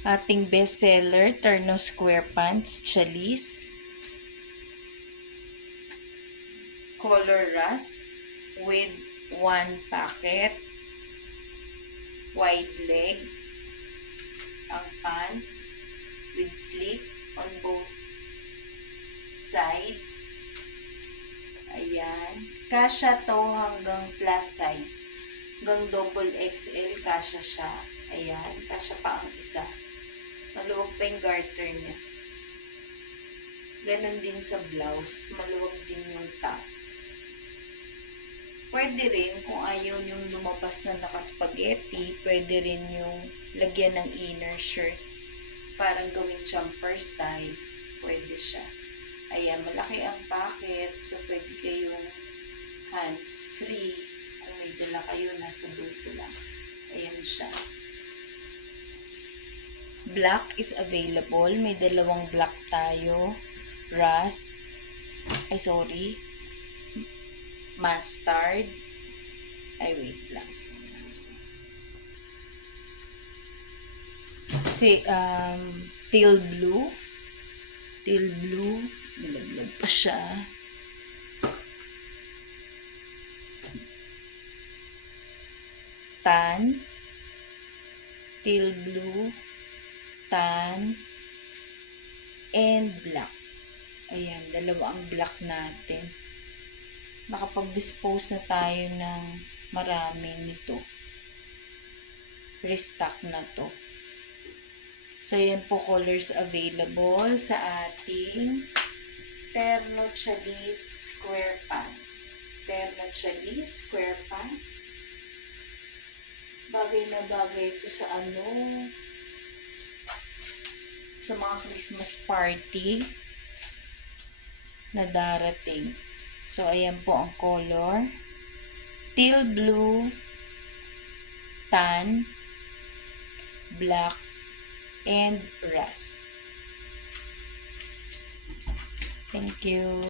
Ating bestseller, Terno Square Pants, Chalice. Color Rust with 1 packet. Wide leg. Ang pants with slit on both sides. Ayan. Kasya to hanggang plus size. Hanggang double XL, kasya siya. Ayan. Kasya pa ang isa. Maluwag pa yung garter niya. Ganon din sa blouse. Maluwag din yung top. Pwede rin, kung ayaw yung lumabas na nakaspaghetti, pwede rin yung lagyan ng inner shirt. Parang gawing jumper style. Pwede siya. Ayan, malaki ang packet. So, pwede kayong hands-free. Kung may dala kayo, nasa bulsa lang. Ayan siya. Black is available. May dalawang black tayo. Rust. Mustard. Wait lang. Teal blue. Teal blue. Malaglag pa siya. Tan. Teal blue. Tan. And black. Ayan, dalawa ang black natin. Nakapag-dispose na tayo ng marami nito. Restock na to. So, yan po colors available sa ating Terno Chalice Square Pants. Terno Chalice Square Pants. Bagay na bagay ito sa sa mga Christmas party na darating. So, ayan po ang color. Teal blue, tan, black, and rust. Thank you.